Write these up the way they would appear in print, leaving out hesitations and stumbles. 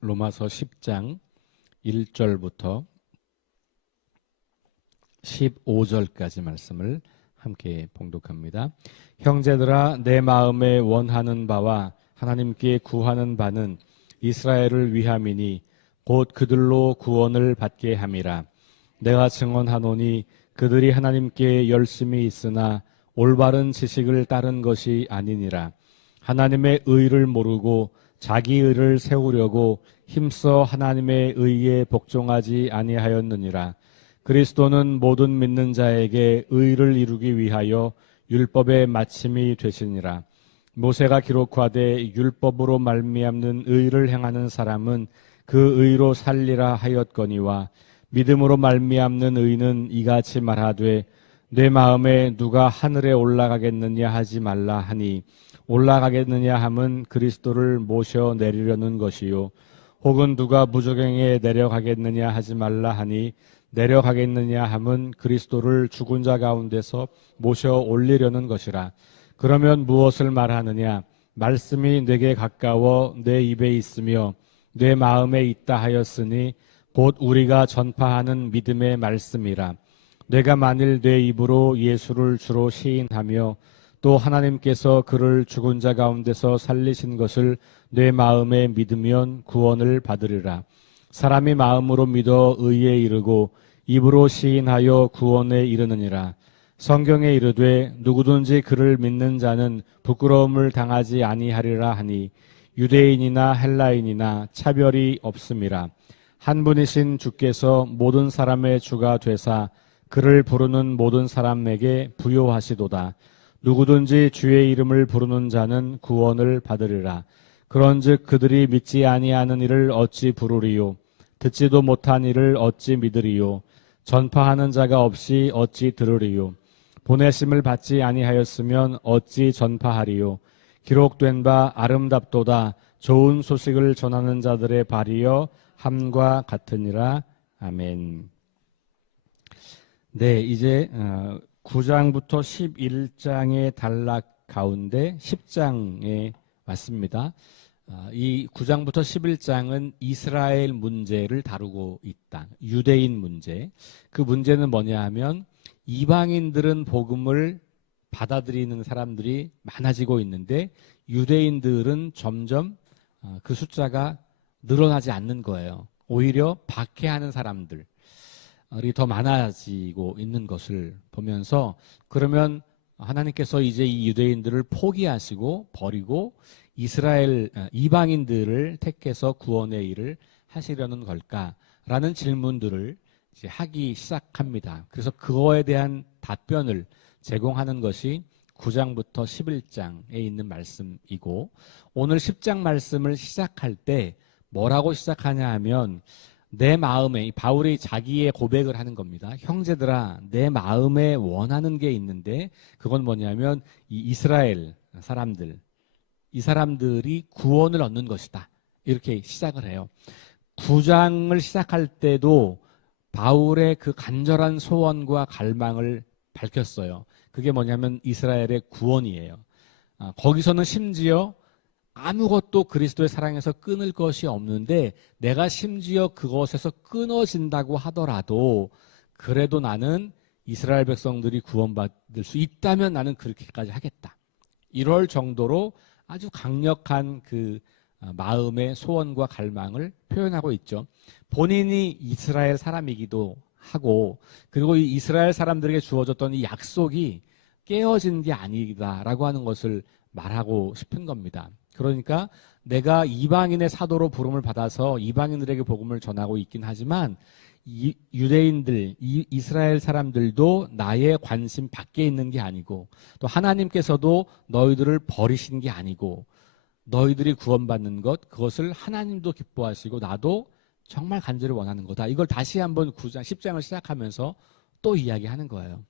로마서 10장 1절부터 15절까지 말씀을 함께 봉독합니다. 형제들아, 내 마음에 원하는 바와 하나님께 구하는 바는 이스라엘을 위함이니 곧 그들로 구원을 받게 함이라. 내가 증언하노니 그들이 하나님께 열심히 있으나 올바른 지식을 따른 것이 아니니라. 하나님의 의를 모르고 자기 의를 세우려고 힘써 하나님의 의에 복종하지 아니하였느니라. 그리스도는 모든 믿는 자에게 의를 이루기 위하여 율법의 마침이 되시니라. 모세가 기록하되 율법으로 말미암는 의를 행하는 사람은 그 의로 살리라 하였거니와 믿음으로 말미암는 의는 이같이 말하되 내 마음에 누가 하늘에 올라가겠느냐 하지 말라 하니 올라가겠느냐 함은 그리스도를 모셔 내리려는 것이요 혹은 누가 무저갱에 내려가겠느냐 하지 말라 하니 내려가겠느냐 함은 그리스도를 죽은 자 가운데서 모셔 올리려는 것이라. 그러면 무엇을 말하느냐? 말씀이 내게 가까워 내 입에 있으며 내 마음에 있다 하였으니 곧 우리가 전파하는 믿음의 말씀이라. 내가 만일 내 입으로 예수를 주로 시인하며 또 하나님께서 그를 죽은 자 가운데서 살리신 것을 내 마음에 믿으면 구원을 받으리라. 사람이 마음으로 믿어 의에 이르고 입으로 시인하여 구원에 이르느니라. 성경에 이르되 누구든지 그를 믿는 자는 부끄러움을 당하지 아니하리라 하니 유대인이나 헬라인이나 차별이 없음이라. 한 분이신 주께서 모든 사람의 주가 되사 그를 부르는 모든 사람에게 부요하시도다. 누구든지 주의 이름을 부르는 자는 구원을 받으리라. 그런즉 그들이 믿지 아니하는 이를 어찌 부르리요? 듣지도 못한 이를 어찌 믿으리요? 전파하는 자가 없이 어찌 들으리요? 보내심을 받지 아니하였으면 어찌 전파하리요? 기록된 바 아름답도다. 좋은 소식을 전하는 자들의 발이여 함과 같으니라. 아멘. 네, 이제 9장부터 11장의 단락 가운데 10장에 왔습니다. 이 9장부터 11장은 이스라엘 문제를 다루고 있다. 유대인 문제. 그 문제는 뭐냐 하면 이방인들은 복음을 받아들이는 사람들이 많아지고 있는데 유대인들은 점점 그 숫자가 늘어나지 않는 거예요. 오히려 박해하는 사람들이 더 많아지고 있는 것을 보면서 그러면 하나님께서 이제 이 유대인들을 포기하시고 버리고 이스라엘 이방인들을 택해서 구원의 일을 하시려는 걸까라는 질문들을 이제 하기 시작합니다. 그래서 그거에 대한 답변을 제공하는 것이 9장부터 11장에 있는 말씀이고 오늘 10장 말씀을 시작할 때 뭐라고 시작하냐 하면 내 마음에 바울이 자기의 고백을 하는 겁니다. 형제들아, 내 마음에 원하는 게 있는데 그건 뭐냐면 이 이스라엘 사람들, 이 사람들이 구원을 얻는 것이다. 이렇게 시작을 해요. 9장을 시작할 때도 바울의 그 간절한 소원과 갈망을 밝혔어요. 그게 뭐냐면 이스라엘의 구원이에요. 거기서는 심지어 아무것도 그리스도의 사랑에서 끊을 것이 없는데 내가 심지어 그것에서 끊어진다고 하더라도 그래도 나는 이스라엘 백성들이 구원받을 수 있다면 나는 그렇게까지 하겠다. 이럴 정도로 아주 강력한 그 마음의 소원과 갈망을 표현하고 있죠. 본인이 이스라엘 사람이기도 하고 그리고 이 이스라엘 사람들에게 주어졌던 이 약속이 깨어진 게 아니다라고 하는 것을 말하고 싶은 겁니다. 그러니까 내가 이방인의 사도로 부름을 받아서 이방인들에게 복음을 전하고 있긴 하지만 유대인들, 이스라엘 사람들도 나의 관심 밖에 있는 게 아니고 또 하나님께서도 너희들을 버리신 게 아니고 너희들이 구원받는 것 그것을 하나님도 기뻐하시고 나도 정말 간절히 원하는 거다. 이걸 다시 한번 9장, 10장을 시작하면서 또 이야기하는 거예요.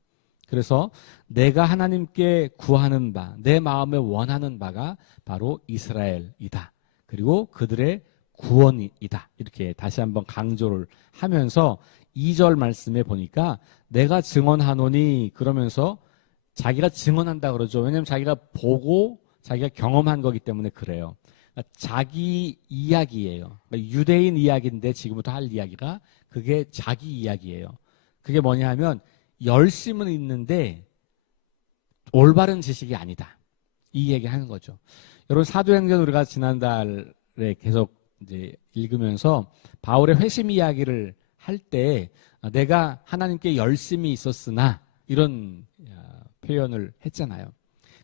그래서 내가 하나님께 구하는 바, 내 마음에 원하는 바가 바로 이스라엘이다. 그리고 그들의 구원이다. 이렇게 다시 한번 강조를 하면서 2절 말씀에 보니까 내가 증언하노니 그러면서 자기가 증언한다 그러죠. 왜냐하면 자기가 보고 자기가 경험한 거기 때문에 그래요. 자기 이야기예요. 그러니까 유대인 이야기인데 지금부터 할 이야기가 그게 자기 이야기예요. 그게 뭐냐 하면 열심은 있는데 올바른 지식이 아니다. 이 얘기 하는 거죠. 여러분 사도행전 우리가 지난달에 계속 이제 읽으면서 바울의 회심 이야기를 할 때 내가 하나님께 열심이 있었으나 이런 표현을 했잖아요.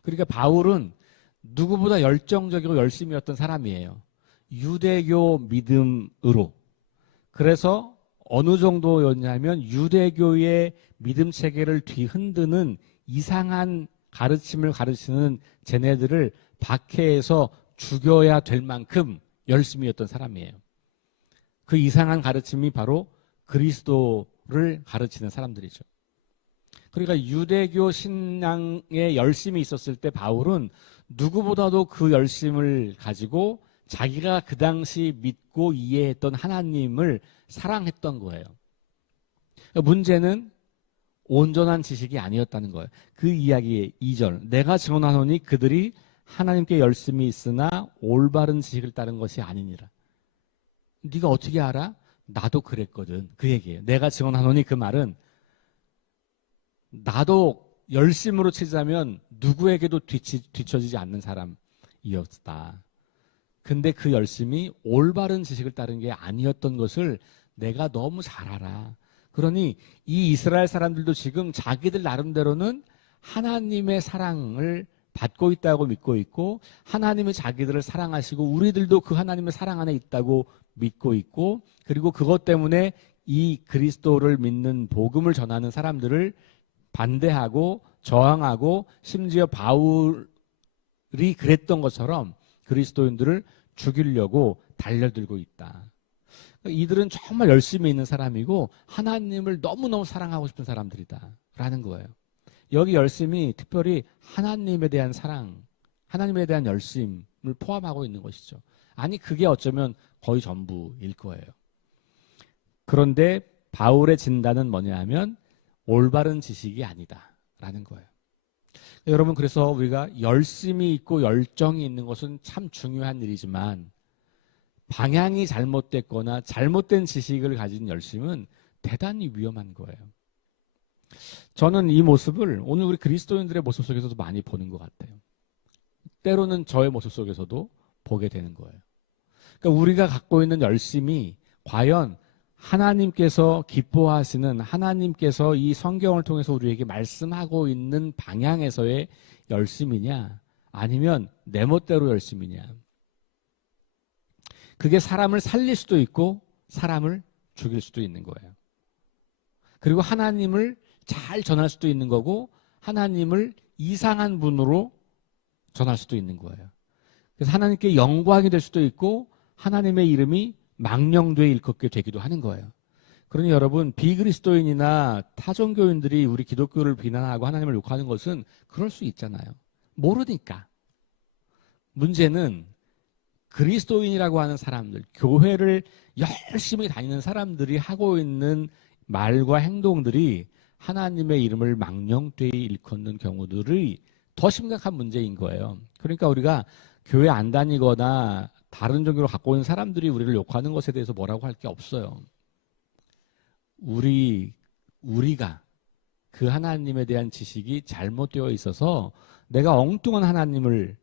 그러니까 바울은 누구보다 열정적이고 열심이었던 사람이에요. 유대교 믿음으로. 그래서 어느 정도였냐면 유대교의 믿음 체계를 뒤흔드는 이상한 가르침을 가르치는 쟤네들을 박해해서 죽여야 될 만큼 열심이었던 사람이에요. 그 이상한 가르침이 바로 그리스도를 가르치는 사람들이죠. 그러니까 유대교 신앙에 열심이 있었을 때 바울은 누구보다도 그 열심을 가지고 자기가 그 당시 믿고 이해했던 하나님을 사랑했던 거예요. 문제는 온전한 지식이 아니었다는 거예요. 그 이야기의 2절. 내가 증언하노니 그들이 하나님께 열심이 있으나 올바른 지식을 따른 것이 아니니라. 네가 어떻게 알아? 나도 그랬거든. 그 얘기예요. 내가 증언하노니 그 말은 나도 열심으로 치자면 누구에게도 뒤처지지 않는 사람이었다. 근데 그 열심이 올바른 지식을 따른 게 아니었던 것을 내가 너무 잘 알아. 그러니 이 이스라엘 사람들도 지금 자기들 나름대로는 하나님의 사랑을 받고 있다고 믿고 있고 하나님이 자기들을 사랑하시고 우리들도 그 하나님의 사랑 안에 있다고 믿고 있고 그리고 그것 때문에 이 그리스도를 믿는 복음을 전하는 사람들을 반대하고 저항하고 심지어 바울이 그랬던 것처럼 그리스도인들을 죽이려고 달려들고 있다. 이들은 정말 열심히 있는 사람이고 하나님을 너무너무 사랑하고 싶은 사람들이다 라는 거예요. 여기 열심이 특별히 하나님에 대한 사랑, 하나님에 대한 열심을 포함하고 있는 것이죠. 아니 그게 어쩌면 거의 전부일 거예요. 그런데 바울의 진단은 뭐냐 하면 올바른 지식이 아니다 라는 거예요. 여러분 그래서 우리가 열심이 있고 열정이 있는 것은 참 중요한 일이지만 방향이 잘못됐거나 잘못된 지식을 가진 열심은 대단히 위험한 거예요. 저는 이 모습을 오늘 우리 그리스도인들의 모습 속에서도 많이 보는 것 같아요. 때로는 저의 모습 속에서도 보게 되는 거예요. 그러니까 우리가 갖고 있는 열심이 과연 하나님께서 기뻐하시는 하나님께서 이 성경을 통해서 우리에게 말씀하고 있는 방향에서의 열심이냐 아니면 내 멋대로 열심이냐. 그게 사람을 살릴 수도 있고 사람을 죽일 수도 있는 거예요. 그리고 하나님을 잘 전할 수도 있는 거고 하나님을 이상한 분으로 전할 수도 있는 거예요. 그래서 하나님께 영광이 될 수도 있고 하나님의 이름이 망령되이 일컫게 되기도 하는 거예요. 그러니 여러분 비그리스도인이나 타종교인들이 우리 기독교를 비난하고 하나님을 욕하는 것은 그럴 수 있잖아요. 모르니까. 문제는 그리스도인이라고 하는 사람들, 교회를 열심히 다니는 사람들이 하고 있는 말과 행동들이 하나님의 이름을 망령되이 일컫는 경우들이 더 심각한 문제인 거예요. 그러니까 우리가 교회 안 다니거나 다른 종교를 갖고 있는 사람들이 우리를 욕하는 것에 대해서 뭐라고 할 게 없어요. 우리가 그 하나님에 대한 지식이 잘못되어 있어서 내가 엉뚱한 하나님을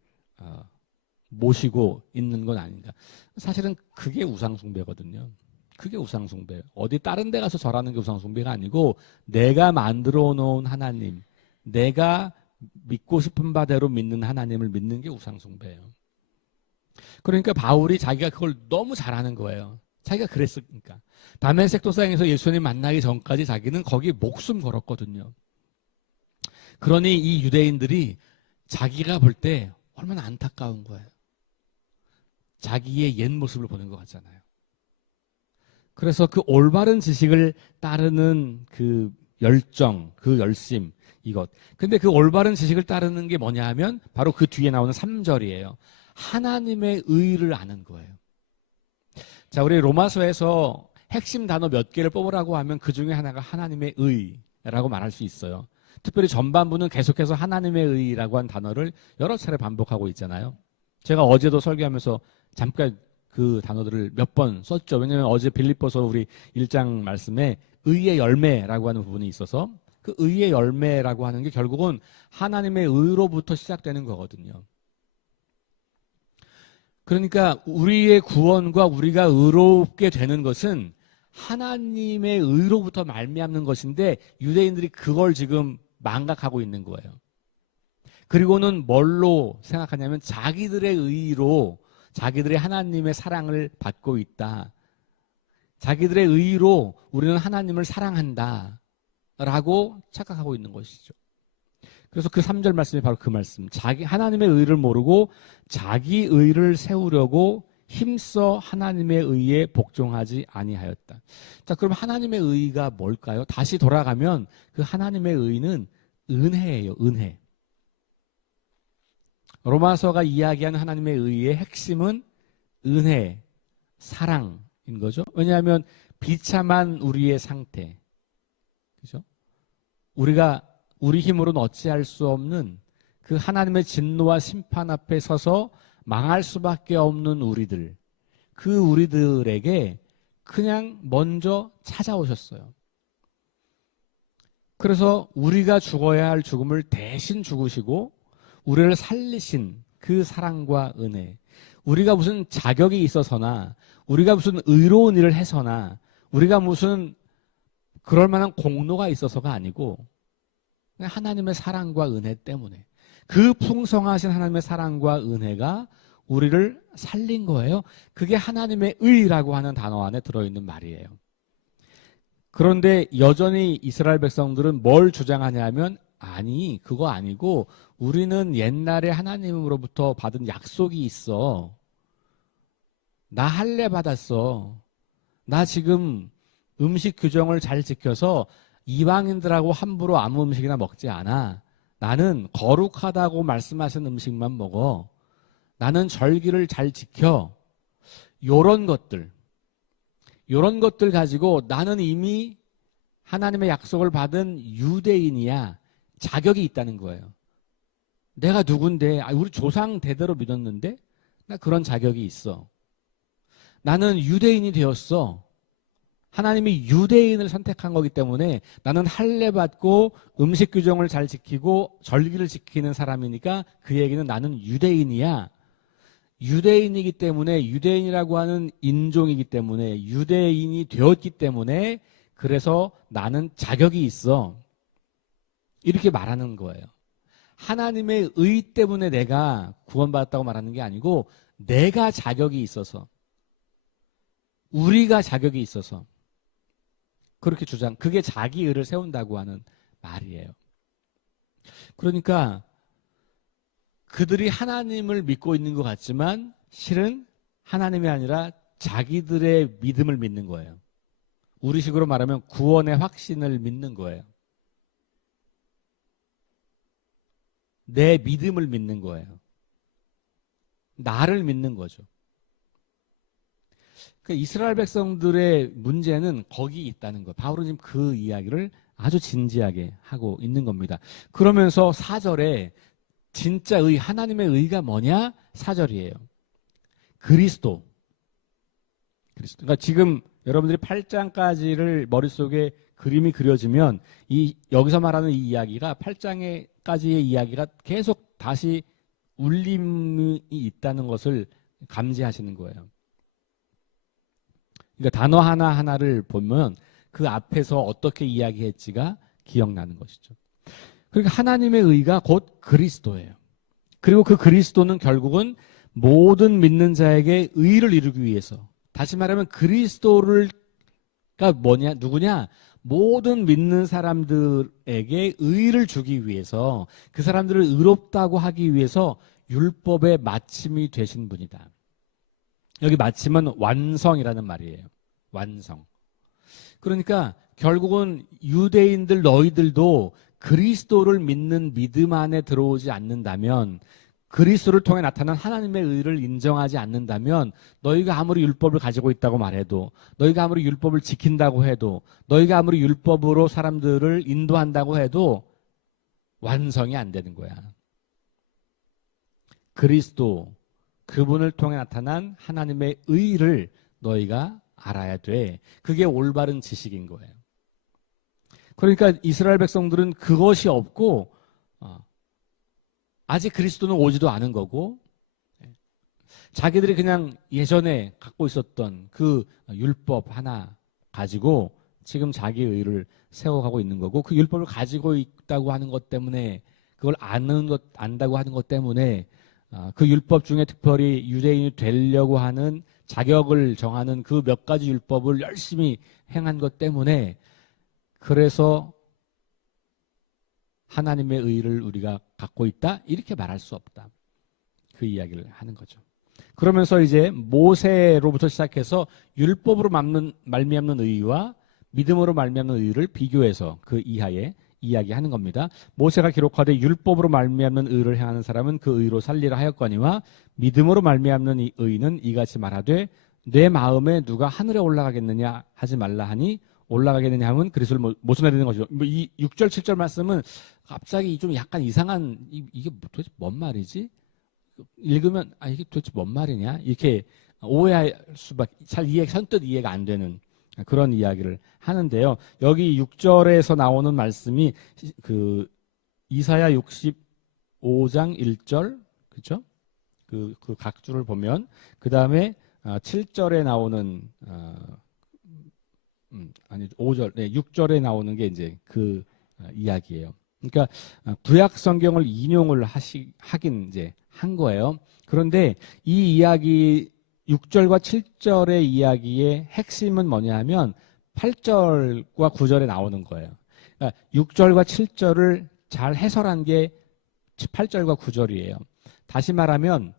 모시고 있는 건 아닌가. 사실은 그게 우상숭배거든요. 그게 우상숭배. 어디 다른 데 가서 절하는 게 우상숭배가 아니고 내가 만들어 놓은 하나님, 내가 믿고 싶은 바대로 믿는 하나님을 믿는 게 우상숭배예요. 그러니까 바울이 자기가 그걸 너무 잘하는 거예요. 자기가 그랬으니까. 다메섹 도상에서 예수님 만나기 전까지 자기는 거기 목숨 걸었거든요. 그러니 이 유대인들이 자기가 볼 때 얼마나 안타까운 거예요. 자기의 옛 모습을 보는 것 같잖아요. 그래서 그 올바른 지식을 따르는 그 열정, 그 열심, 이것. 근데 그 올바른 지식을 따르는 게 뭐냐 하면 바로 그 뒤에 나오는 3절이에요. 하나님의 의를 아는 거예요. 자, 우리 로마서에서 핵심 단어 몇 개를 뽑으라고 하면 그 중에 하나가 하나님의 의라고 말할 수 있어요. 특별히 전반부는 계속해서 하나님의 의라고 한 단어를 여러 차례 반복하고 있잖아요. 제가 어제도 설교하면서 잠깐 그 단어들을 몇 번 썼죠. 왜냐하면 어제 빌립보서 우리 1장 말씀에 의의 열매라고 하는 부분이 있어서 그 의의 열매라고 하는 게 결국은 하나님의 의로부터 시작되는 거거든요. 그러니까 우리의 구원과 우리가 의롭게 되는 것은 하나님의 의로부터 말미암는 것인데 유대인들이 그걸 지금 망각하고 있는 거예요. 그리고는 뭘로 생각하냐면 자기들의 의로 자기들의 하나님의 사랑을 받고 있다. 자기들의 의로 우리는 하나님을 사랑한다. 라고 착각하고 있는 것이죠. 그래서 그 3절 말씀이 바로 그 말씀. 하나님의 의를 모르고 자기 의를 세우려고 힘써 하나님의 의에 복종하지 아니하였다. 자, 그럼 하나님의 의가 뭘까요? 다시 돌아가면 그 하나님의 의는 은혜예요. 은혜. 로마서가 이야기하는 하나님의 의의 핵심은 은혜, 사랑인 거죠. 왜냐하면 비참한 우리의 상태, 그죠? 우리가 우리 힘으로는 어찌할 수 없는 그 하나님의 진노와 심판 앞에 서서 망할 수밖에 없는 우리들, 그 우리들에게 그냥 먼저 찾아오셨어요. 그래서 우리가 죽어야 할 죽음을 대신 죽으시고 우리를 살리신 그 사랑과 은혜, 우리가 무슨 자격이 있어서나 우리가 무슨 의로운 일을 해서나 우리가 무슨 그럴 만한 공로가 있어서가 아니고 하나님의 사랑과 은혜 때문에 그 풍성하신 하나님의 사랑과 은혜가 우리를 살린 거예요. 그게 하나님의 의라고 하는 단어 안에 들어있는 말이에요. 그런데 여전히 이스라엘 백성들은 뭘 주장하냐면 아니 그거 아니고 우리는 옛날에 하나님으로부터 받은 약속이 있어. 나 할례 받았어. 나 지금 음식 규정을 잘 지켜서 이방인들하고 함부로 아무 음식이나 먹지 않아. 나는 거룩하다고 말씀하신 음식만 먹어. 나는 절기를 잘 지켜. 요런 것들 가지고 나는 이미 하나님의 약속을 받은 유대인이야. 자격이 있다는 거예요. 내가 누군데? 우리 조상 대대로 믿었는데? 나 그런 자격이 있어. 나는 유대인이 되었어. 하나님이 유대인을 선택한 거기 때문에 나는 할례 받고 음식 규정을 잘 지키고 절기를 지키는 사람이니까 그 얘기는 나는 유대인이야. 유대인이기 때문에 유대인이라고 하는 인종이기 때문에 유대인이 되었기 때문에 그래서 나는 자격이 있어. 이렇게 말하는 거예요. 하나님의 의 때문에 내가 구원받았다고 말하는 게 아니고 내가 자격이 있어서 우리가 자격이 있어서 그렇게 그게 자기 의를 세운다고 하는 말이에요. 그러니까 그들이 하나님을 믿고 있는 것 같지만 실은 하나님이 아니라 자기들의 믿음을 믿는 거예요. 우리식으로 말하면 구원의 확신을 믿는 거예요. 내 믿음을 믿는 거예요. 나를 믿는 거죠. 그러니까 이스라엘 백성들의 문제는 거기 있다는 거예요. 바울은 지금 그 이야기를 아주 진지하게 하고 있는 겁니다. 그러면서 4절에 진짜 하나님의 의가 뭐냐? 4절이에요. 그리스도. 그러니까 지금 여러분들이 8장까지를 머릿속에 그림이 그려지면 여기서 말하는 이 이야기가 8장까지의 이야기가 계속 다시 울림이 있다는 것을 감지하시는 거예요. 그러니까 단어 하나하나를 보면 그 앞에서 어떻게 이야기했지가 기억나는 것이죠. 그러니까 하나님의 의가 곧 그리스도예요. 그리고 그 그리스도는 결국은 모든 믿는 자에게 의를 이루기 위해서, 다시 말하면 그리스도가 누구냐? 모든 믿는 사람들에게 의를 주기 위해서, 그 사람들을 의롭다고 하기 위해서 율법의 마침이 되신 분이다. 여기 마침은 완성이라는 말이에요. 완성. 그러니까 결국은 유대인들 너희들도 그리스도를 믿는 믿음 안에 들어오지 않는다면, 그리스도를 통해 나타난 하나님의 의를 인정하지 않는다면, 너희가 아무리 율법을 가지고 있다고 말해도, 너희가 아무리 율법을 지킨다고 해도, 너희가 아무리 율법으로 사람들을 인도한다고 해도 완성이 안 되는 거야. 그리스도, 그분을 통해 나타난 하나님의 의를 너희가 알아야 돼. 그게 올바른 지식인 거예요. 그러니까 이스라엘 백성들은 그것이 없고 아직 그리스도는 오지도 않은 거고, 자기들이 그냥 예전에 갖고 있었던 그 율법 하나 가지고 지금 자기의 의를 세워가고 있는 거고, 그 율법을 가지고 있다고 하는 것 때문에, 그걸 안다고 하는 것 때문에 그 율법 중에 특별히 유대인이 되려고 하는 자격을 정하는 그 몇 가지 율법을 열심히 행한 것 때문에, 그래서 하나님의 의를 우리가 갖고 있다, 이렇게 말할 수 없다. 그 이야기를 하는 거죠. 그러면서 이제 모세로부터 시작해서 율법으로 말미암는 의와 믿음으로 말미암는 의를 비교해서 그 이하에 이야기하는 겁니다. 모세가 기록하되 율법으로 말미암는 의를 행하는 사람은 그 의로 살리라 하였거니와 믿음으로 말미암는 이 의는 이같이 말하되 내 마음에 누가 하늘에 올라가겠느냐 하지 말라 하니, 올라가겠느냐 하면 그리스도를 모순해야 것이죠. 이 6절 7절 말씀은 갑자기 좀 약간 이상한, 이게 도대체 뭔 말이지? 읽으면 이게 도대체 뭔 말이냐? 이렇게 오해할 수밖에, 선뜻 이해가 안 되는 그런 이야기를 하는데요. 여기 6절에서 나오는 말씀이 그 이사야 65장 1절, 그렇죠? 그 각주를 보면, 그 다음에 7절에 나오는 5절, 6절에 나오는 게 이제 그 이야기예요. 그러니까 구약 성경을 인용을 하긴 이제 한 거예요. 그런데 이 이야기 6절과 7절의 이야기의 핵심은 뭐냐 하면 8절과 9절에 나오는 거예요. 그러니까 6절과 7절을 잘 해설한 게 8절과 9절이에요. 다시 말하면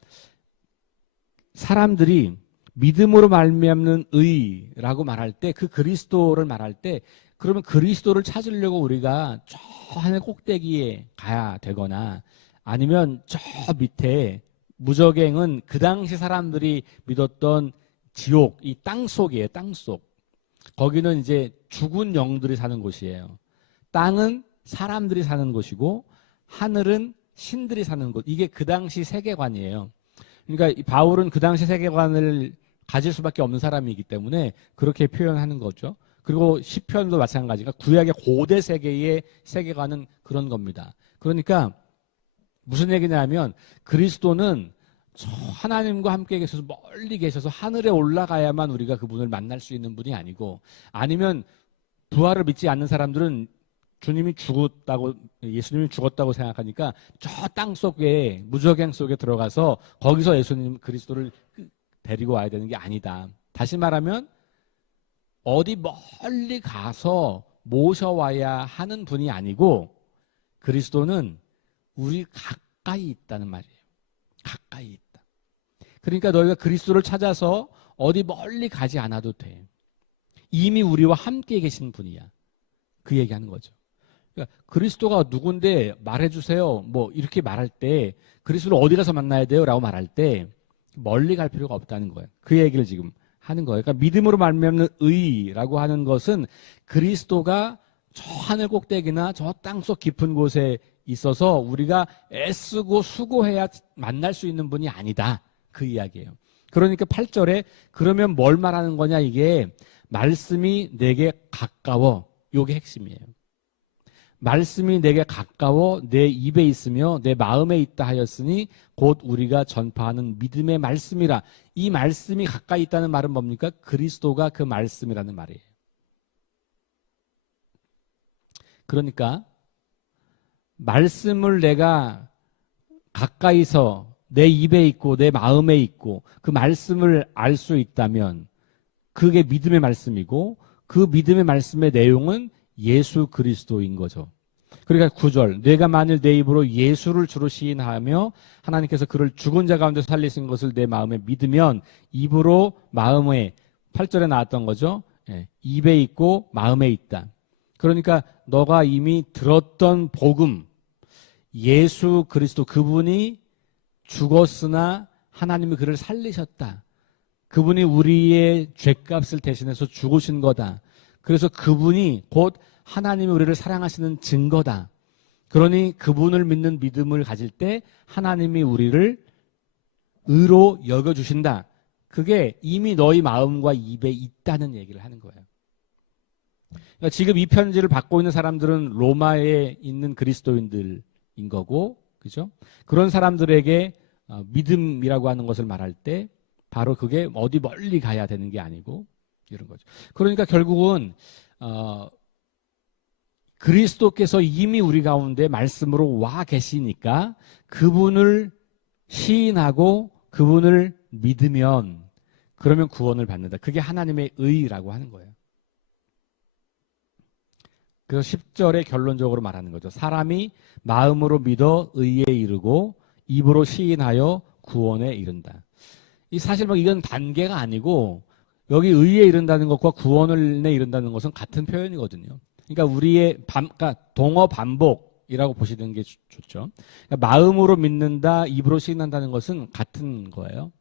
사람들이 믿음으로 말미암는 의라고 말할 때, 그 그리스도를 말할 때, 그러면 그리스도를 찾으려고 우리가 저 하늘 꼭대기에 가야 되거나, 아니면 저 밑에 무저갱은 그 당시 사람들이 믿었던 지옥, 이 땅 속이에요. 땅 속. 거기는 이제 죽은 영들이 사는 곳이에요. 땅은 사람들이 사는 곳이고 하늘은 신들이 사는 곳. 이게 그 당시 세계관이에요. 그러니까 바울은 그 당시 세계관을 가질 수밖에 없는 사람이기 때문에 그렇게 표현하는 거죠. 그리고 시편도 마찬가지가 구약의 고대 세계의 세계관은 그런 겁니다. 그러니까 무슨 얘기냐면, 그리스도는 저 하나님과 함께 계셔서 멀리 계셔서 하늘에 올라가야만 우리가 그분을 만날 수 있는 분이 아니고, 아니면 부활을 믿지 않는 사람들은 예수님이 죽었다고 생각하니까 저 땅 속에, 무저갱 속에 들어가서 거기서 예수님 그리스도를 데리고 와야 되는 게 아니다. 다시 말하면 어디 멀리 가서 모셔와야 하는 분이 아니고, 그리스도는 우리 가까이 있다는 말이에요. 가까이 있다. 그러니까 너희가 그리스도를 찾아서 어디 멀리 가지 않아도 돼. 이미 우리와 함께 계신 분이야. 그 얘기하는 거죠. 그러니까 그리스도가 누군데 말해주세요. 뭐 이렇게 말할 때, 그리스도를 어디 가서 만나야 돼요? 라고 말할 때 멀리 갈 필요가 없다는 거예요. 그 얘기를 지금 하는 거예요. 그러니까 믿음으로 말미암는 의라고 하는 것은 그리스도가 저 하늘 꼭대기나 저 땅속 깊은 곳에 있어서 우리가 애쓰고 수고해야 만날 수 있는 분이 아니다. 그 이야기예요. 그러니까 8절에 그러면 뭘 말하는 거냐, 이게 말씀이 내게 가까워. 요게 핵심이에요. 말씀이 내게 가까워 내 입에 있으며 내 마음에 있다 하였으니 곧 우리가 전파하는 믿음의 말씀이라. 이 말씀이 가까이 있다는 말은 뭡니까? 그리스도가 그 말씀이라는 말이에요. 그러니까 말씀을 내가 가까이서 내 입에 있고 내 마음에 있고 그 말씀을 알 수 있다면 그게 믿음의 말씀이고, 그 믿음의 말씀의 내용은 예수 그리스도인 거죠. 그러니까 9절, 내가 만일 내 입으로 예수를 주로 시인하며 하나님께서 그를 죽은 자 가운데 살리신 것을 내 마음에 믿으면, 입으로 마음에, 8절에 나왔던 거죠. 입에 있고 마음에 있다. 그러니까 너가 이미 들었던 복음, 예수 그리스도, 그분이 죽었으나 하나님이 그를 살리셨다. 그분이 우리의 죄값을 대신해서 죽으신 거다. 그래서 그분이 곧 하나님이 우리를 사랑하시는 증거다. 그러니 그분을 믿는 믿음을 가질 때 하나님이 우리를 의로 여겨주신다. 그게 이미 너희 마음과 입에 있다는 얘기를 하는 거예요. 그러니까 지금 이 편지를 받고 있는 사람들은 로마에 있는 그리스도인들인 거고, 그죠? 그런 사람들에게 믿음이라고 하는 것을 말할 때 바로 그게 어디 멀리 가야 되는 게 아니고 이런 거죠. 그러니까 결국은 그리스도께서 이미 우리 가운데 말씀으로 와 계시니까 그분을 시인하고 그분을 믿으면 그러면 구원을 받는다. 그게 하나님의 의라고 하는 거예요. 그래서 10절에 결론적으로 말하는 거죠. 사람이 마음으로 믿어 의에 이르고 입으로 시인하여 구원에 이른다. 이 사실 뭐 이건 단계가 아니고 여기 의에 이른다는 것과 구원에 이른다는 것은 같은 표현이거든요. 그러니까 우리의 그러니까 동어 반복이라고 보시는 게 좋죠. 그러니까 마음으로 믿는다, 입으로 시인한다는 것은 같은 거예요.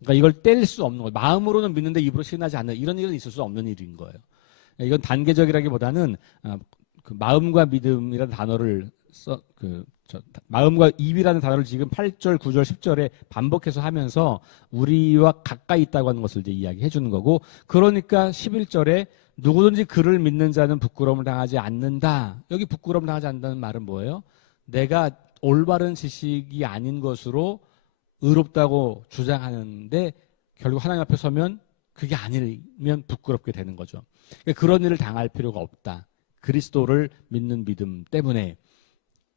그러니까 이걸 뗄 수 없는 거예요. 마음으로는 믿는데 입으로 시인하지 않는 이런 일은 있을 수 없는 일인 거예요. 이건 단계적이라기보다는 그 마음과 믿음이라는 단어를 마음과 입이라는 단어를 지금 8절, 9절, 10절에 반복해서 하면서 우리와 가까이 있다고 하는 것을 이제 이야기해 주는 거고, 그러니까 11절에 누구든지 그를 믿는 자는 부끄러움을 당하지 않는다. 여기 부끄러움 당하지 않는다는 말은 뭐예요? 내가 올바른 지식이 아닌 것으로 의롭다고 주장하는데 결국 하나님 앞에 서면 그게 아니면 부끄럽게 되는 거죠. 그런 일을 당할 필요가 없다. 그리스도를 믿는 믿음 때문에.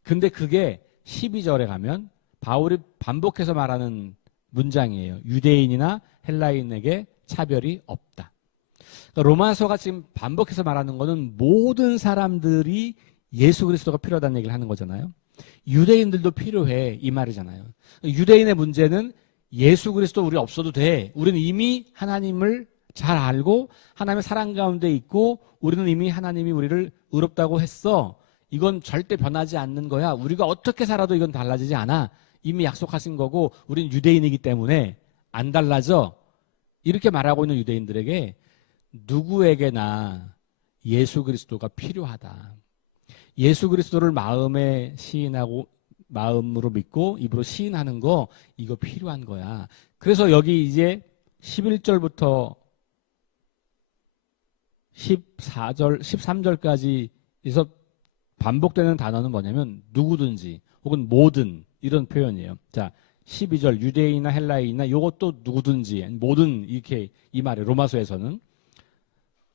근데 그게 12절에 가면 바울이 반복해서 말하는 문장이에요. 유대인이나 헬라인에게 차별이 없다. 그러니까 로마서가 지금 반복해서 말하는 거는 모든 사람들이 예수 그리스도가 필요하다는 얘기를 하는 거잖아요. 유대인들도 필요해 이 말이잖아요. 유대인의 문제는 예수 그리스도 우리 없어도 돼. 우리는 이미 하나님을 잘 알고 하나님의 사랑 가운데 있고 우리는 이미 하나님이 우리를 의롭다고 했어. 이건 절대 변하지 않는 거야. 우리가 어떻게 살아도 이건 달라지지 않아. 이미 약속하신 거고 우리는 유대인이기 때문에 안 달라져. 이렇게 말하고 있는 유대인들에게 누구에게나 예수 그리스도가 필요하다. 예수 그리스도를 마음에 시인하고 마음으로 믿고 입으로 시인하는 거 이거 필요한 거야. 그래서 여기 이제 11절부터 14절, 13절까지에서 반복되는 단어는 뭐냐면 누구든지 혹은 모든 이런 표현이에요. 자, 12절 유대인이나 헬라인이나 이것도 누구든지 모든 이렇게 이 말에 로마서에서는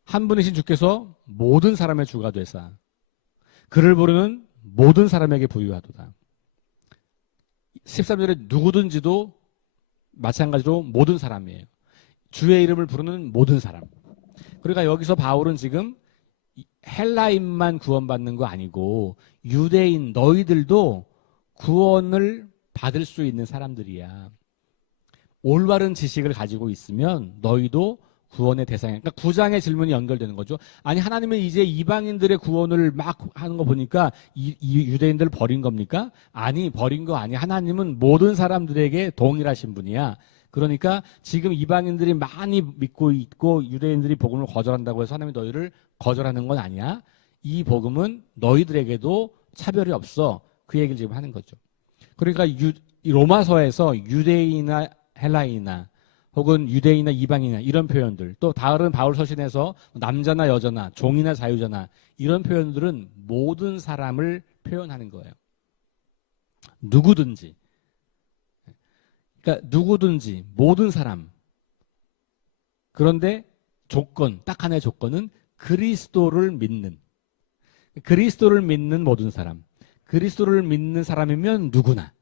한 분이신 주께서 모든 사람의 주가 되사 그를 부르는 모든 사람에게 부유하도다. 13절에 누구든지도 마찬가지로 모든 사람이에요. 주의 이름을 부르는 모든 사람. 그러니까 여기서 바울은 지금 헬라인만 구원받는 거 아니고 유대인 너희들도 구원을 받을 수 있는 사람들이야. 올바른 지식을 가지고 있으면 너희도 구원의 대상이야. 그러니까 9장의 질문이 연결되는 거죠. 아니 하나님은 이제 이방인들의 구원을 막 하는 거 보니까 이 유대인들을 버린 겁니까? 아니 버린 거 아니. 하나님은 모든 사람들에게 동일하신 분이야. 그러니까 지금 이방인들이 많이 믿고 있고 유대인들이 복음을 거절한다고 해서 하나님이 너희를 거절하는 건 아니야. 이 복음은 너희들에게도 차별이 없어. 그 얘기를 지금 하는 거죠. 그러니까 이 로마서에서 유대인이나 헬라인이나 혹은 유대인이나 이방인이나 이런 표현들, 또 다른 바울 서신에서 남자나 여자나 종이나 자유자나 이런 표현들은 모든 사람을 표현하는 거예요. 누구든지. 그러니까 누구든지 모든 사람. 그런데 조건, 딱 하나의 조건은 그리스도를 믿는 모든 사람. 그리스도를 믿는 사람이면 누구나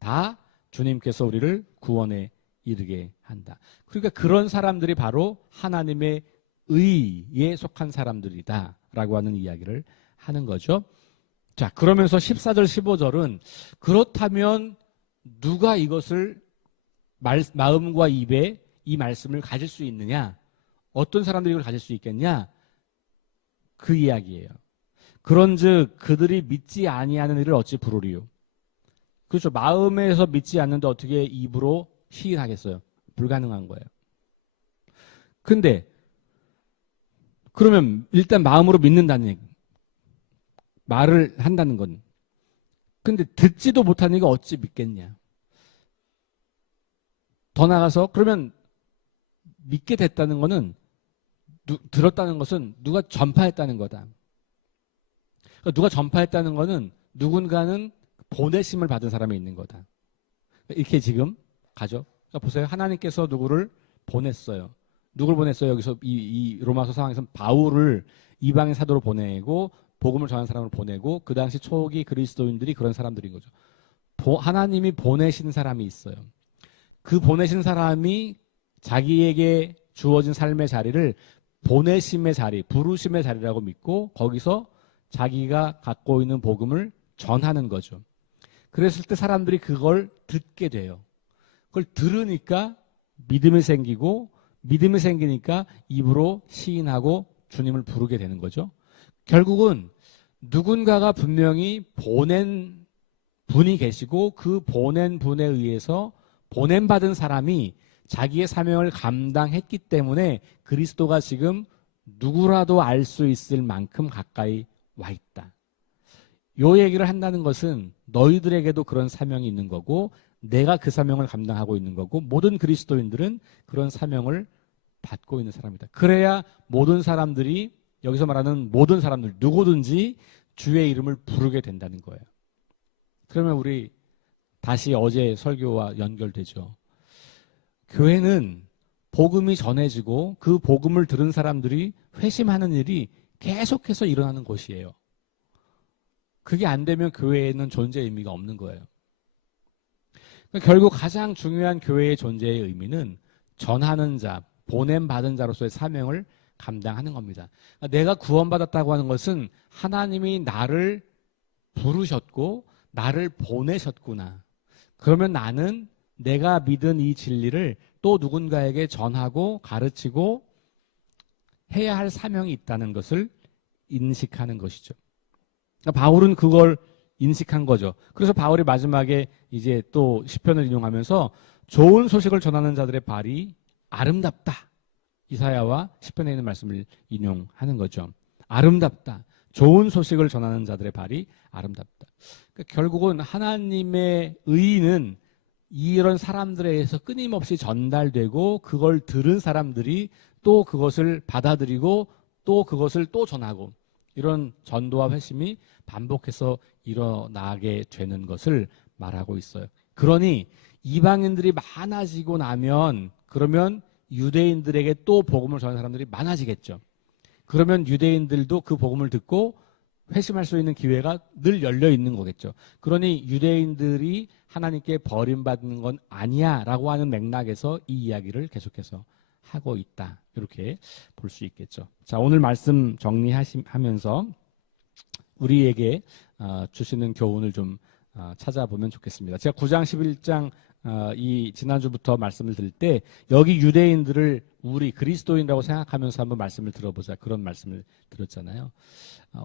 다 주님께서 우리를 구원에 이르게 한다. 그러니까 그런 사람들이 바로 하나님의 의에 속한 사람들이다라고 하는 이야기를 하는 거죠. 자, 그러면서 14절, 15절은 그렇다면 누가 이것을 마음과 입에 이 말씀을 가질 수 있느냐? 어떤 사람들이 이걸 가질 수 있겠냐? 그 이야기예요. 그런즉 그들이 믿지 아니하는 일을 어찌 부르리요? 그렇죠. 마음에서 믿지 않는데 어떻게 입으로 시인하겠어요? 불가능한 거예요. 근데 그러면 일단 마음으로 믿는다는 얘기, 말을 한다는 건, 근데 듣지도 못하는 이가 어찌 믿겠냐? 더 나가서 그러면 믿게 됐다는 거는 들었다는 것은 누가 전파했다는 거다. 그러니까 누가 전파했다는 거는 누군가는 보내심을 받은 사람이 있는 거다. 이렇게 지금 가죠. 그러니까 보세요. 하나님께서 누구를 보냈어요. 누굴 보냈어요? 여기서 이 로마서 상황에서는 바울을 이방인 사도로 보내고 복음을 전하는 사람을 보내고 그 당시 초기 그리스도인들이 그런 사람들인 거죠. 하나님이 보내신 사람이 있어요. 그 보내신 사람이 자기에게 주어진 삶의 자리를 보내심의 자리, 부르심의 자리라고 믿고 거기서 자기가 갖고 있는 복음을 전하는 거죠. 그랬을 때 사람들이 그걸 듣게 돼요. 그걸 들으니까 믿음이 생기고 믿음이 생기니까 입으로 시인하고 주님을 부르게 되는 거죠. 결국은 누군가가 분명히 보낸 분이 계시고 그 보낸 분에 의해서 보냄받은 사람이 자기의 사명을 감당했기 때문에 그리스도가 지금 누구라도 알 수 있을 만큼 가까이 와 있다. 요 얘기를 한다는 것은 너희들에게도 그런 사명이 있는 거고 내가 그 사명을 감당하고 있는 거고 모든 그리스도인들은 그런 사명을 받고 있는 사람이다. 그래야 모든 사람들이 여기서 말하는 모든 사람들 누구든지 주의 이름을 부르게 된다는 거예요. 그러면 우리 다시 어제 설교와 연결되죠. 교회는 복음이 전해지고 그 복음을 들은 사람들이 회심하는 일이 계속해서 일어나는 곳이에요. 그게 안 되면 교회에는 존재 의미가 없는 거예요. 그러니까 결국 가장 중요한 교회의 존재의 의미는 전하는 자, 보냄받은 자로서의 사명을 감당하는 겁니다. 그러니까 내가 구원받았다고 하는 것은 하나님이 나를 부르셨고 나를 보내셨구나. 그러면 나는 내가 믿은 이 진리를 또 누군가에게 전하고 가르치고 해야 할 사명이 있다는 것을 인식하는 것이죠. 그러니까 바울은 그걸 인식한 거죠. 그래서 바울이 마지막에 이제 또 시편을 인용하면서 좋은 소식을 전하는 자들의 발이 아름답다. 이사야와 시편에 있는 말씀을 인용하는 거죠. 아름답다. 좋은 소식을 전하는 자들의 발이 아름답다. 그러니까 결국은 하나님의 의는 이런 사람들에 의해서 끊임없이 전달되고 그걸 들은 사람들이 또 그것을 받아들이고 또 그것을 또 전하고 이런 전도와 회심이 반복해서 일어나게 되는 것을 말하고 있어요. 그러니 이방인들이 많아지고 나면 그러면 유대인들에게 또 복음을 전하는 사람들이 많아지겠죠. 그러면 유대인들도 그 복음을 듣고 회심할 수 있는 기회가 늘 열려 있는 거겠죠. 그러니 유대인들이 하나님께 버림받는 건 아니야 라고 하는 맥락에서 이 이야기를 계속해서 하고 있다. 이렇게 볼 수 있겠죠. 자, 오늘 말씀 정리하면서 우리에게 주시는 교훈을 좀 찾아보면 좋겠습니다. 제가 9장 11장 이 지난주부터 말씀을 드릴 때 여기 유대인들을 우리 그리스도인이라고 생각하면서 한번 말씀을 들어보자 그런 말씀을 드렸잖아요.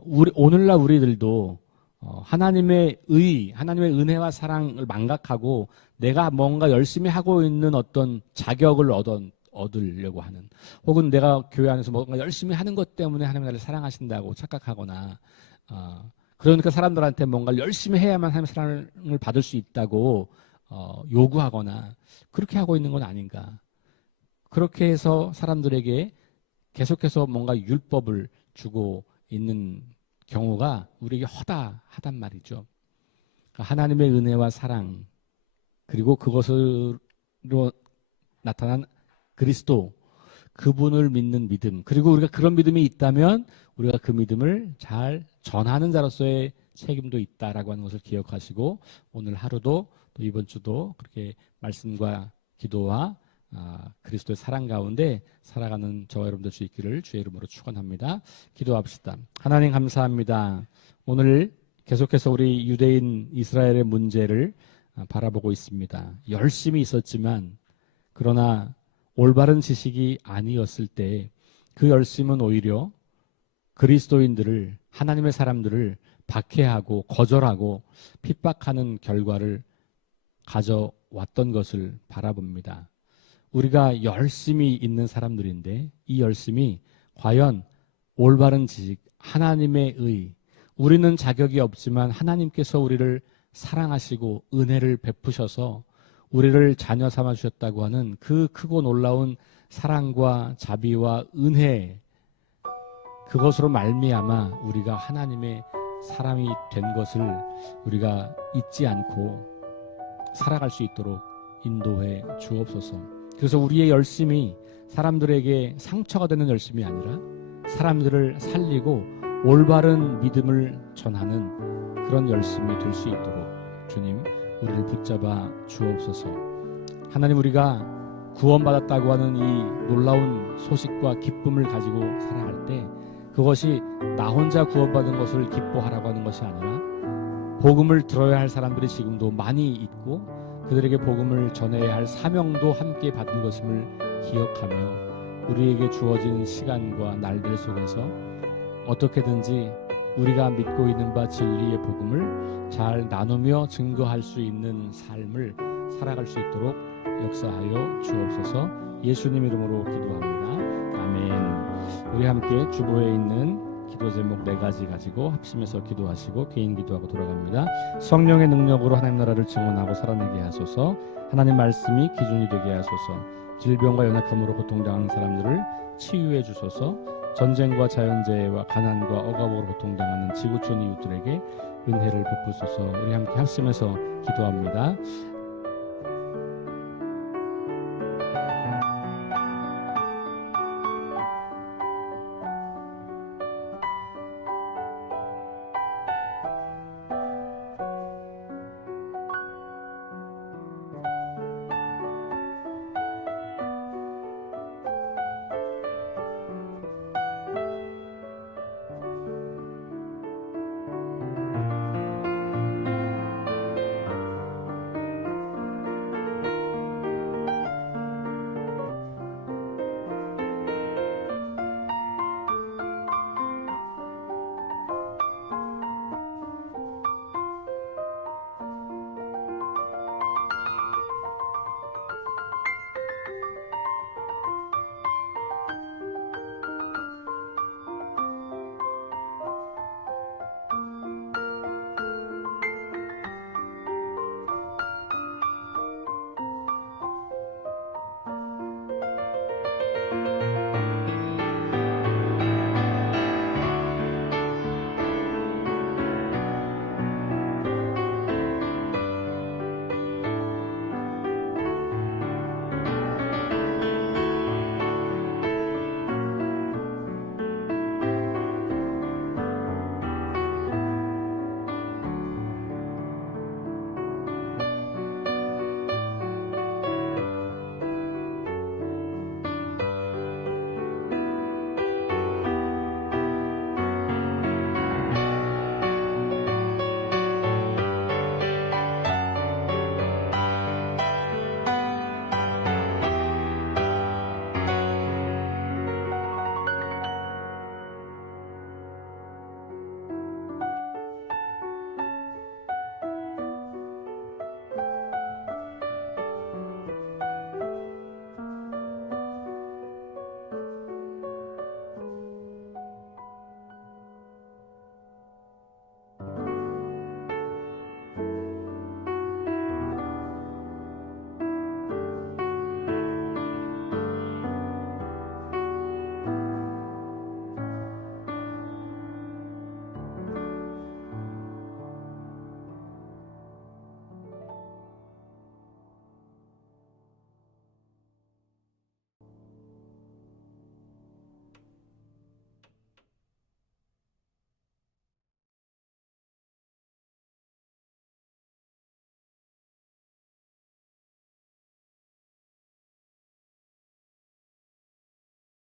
오늘날 우리들도 하나님의 하나님의 은혜와 사랑을 망각하고 내가 뭔가 열심히 하고 있는 어떤 자격을 얻으려고 하는 혹은 내가 교회 안에서 뭔가 열심히 하는 것 때문에 하나님 나를 사랑하신다고 착각하거나 그러니까 사람들한테 뭔가 열심히 해야만 하나님의 사랑을 받을 수 있다고 요구하거나 그렇게 하고 있는 건 아닌가. 그렇게 해서 사람들에게 계속해서 뭔가 율법을 주고 있는 경우가 우리에게 허다하단 말이죠. 그러니까 하나님의 은혜와 사랑 그리고 그것으로 나타난 그리스도 그분을 믿는 믿음 그리고 우리가 그런 믿음이 있다면 우리가 그 믿음을 잘 전하는 자로서의 책임도 있다라고 하는 것을 기억하시고 오늘 하루도 또 이번 주도 그렇게 말씀과 기도와 그리스도의 사랑 가운데 살아가는 저와 여러분들 수 있기를 주의 이름으로 축원합니다. 기도합시다. 하나님 감사합니다. 오늘 계속해서 우리 유대인 이스라엘의 문제를 바라보고 있습니다. 열심히 있었지만 그러나 올바른 지식이 아니었을 때 그 열심은 오히려 그리스도인들을 하나님의 사람들을 박해하고 거절하고 핍박하는 결과를 가져왔던 것을 바라봅니다. 우리가 열심히 있는 사람들인데 이 열심이 과연 올바른 지식, 하나님의 의, 우리는 자격이 없지만 하나님께서 우리를 사랑하시고 은혜를 베푸셔서 우리를 자녀 삼아 주셨다고 하는 그 크고 놀라운 사랑과 자비와 은혜, 그것으로 말미암아 우리가 하나님의 사람이 된 것을 우리가 잊지 않고 살아갈 수 있도록 인도해 주옵소서. 그래서 우리의 열심이 사람들에게 상처가 되는 열심이 아니라 사람들을 살리고 올바른 믿음을 전하는 그런 열심이 될 수 있도록 주님, 우리를 붙잡아 주옵소서. 하나님, 우리가 구원받았다고 하는 이 놀라운 소식과 기쁨을 가지고 살아갈 때 그것이 나 혼자 구원받은 것을 기뻐하라고 하는 것이 아니라 복음을 들어야 할 사람들이 지금도 많이 있고 그들에게 복음을 전해야 할 사명도 함께 받은 것임을 기억하며 우리에게 주어진 시간과 날들 속에서 어떻게든지 우리가 믿고 있는 바 진리의 복음을 잘 나누며 증거할 수 있는 삶을 살아갈 수 있도록 역사하여 주옵소서. 예수님 이름으로 기도합니다. 아멘. 우리 함께 주보에 있는 기도 제목 4가지 가지고 합심해서 기도하시고 개인 기도하고 돌아갑니다. 성령의 능력으로 하나님 나라를 증언하고 살아내게 하소서. 하나님 말씀이 기준이 되게 하소서. 질병과 연약함으로 고통당하는 사람들을 치유해 주소서. 전쟁과 자연재해와 가난과 억압으로 고통당하는 지구촌 이웃들에게 은혜를 베푸소서. 우리 함께 합심해서 기도합니다.